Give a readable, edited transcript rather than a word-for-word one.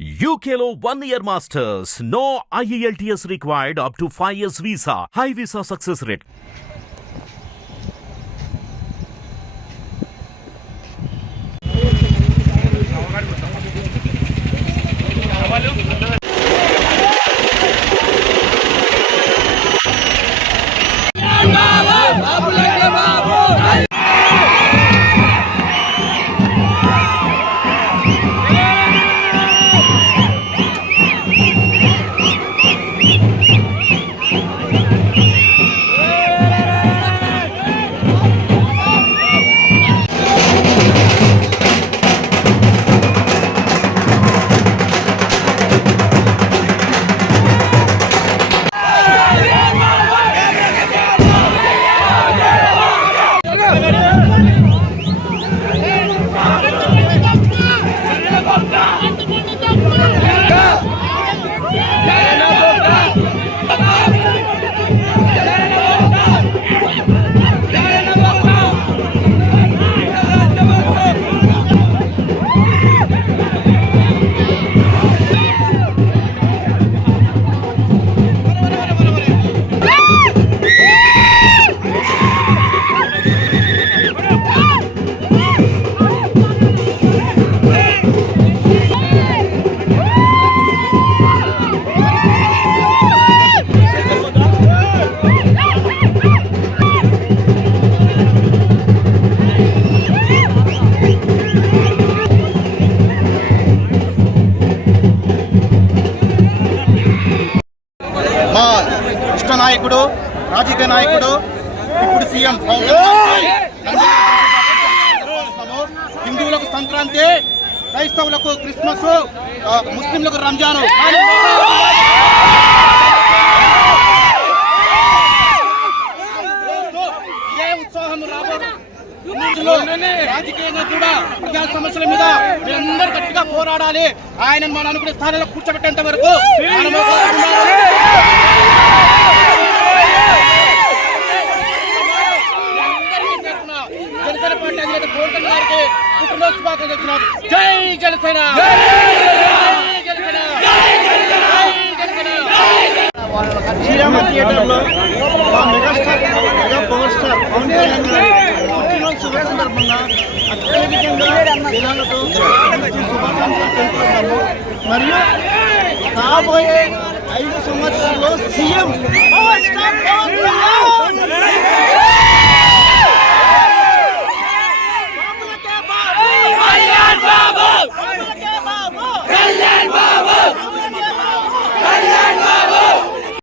UKLO 1 year masters. No IELTS required up to 5 years visa. High visa success rate. నాయకుడు రాజకీయ నాయకుడు ఇప్పుడు CM హిందువులకు సంక్రాంతి, క్రైస్తవులకు క్రిస్మస్, ముస్లింలకు రంజాను. ఇదే ఉత్సాహం రాజకీయంగా కూడా ప్రజా సమస్యల మీద మీరందరూ గట్టిగా పోరాడాలి. ఆయన మనం అనుకునే స్థానంలో కూర్చోబెట్టేంత వరకు జనసేన పార్టీ అధినేత పవన్ కళ్యాణ్ గారికి పుట్టినరోజు శుభాకాంక్షలు చెప్తున్నారు. జై జనసేన. థియేటర్లో megastar power star Pawan Kalyan గారి పుట్టినరోజు శుభ సందర్భంగా అత్యధికంగా జనాలతో శుభాకాంక్షలు తెలుపుతున్నాము. మరియు రాబోయే 5 సంవత్సరాల్లో CM power star Kalyan Babu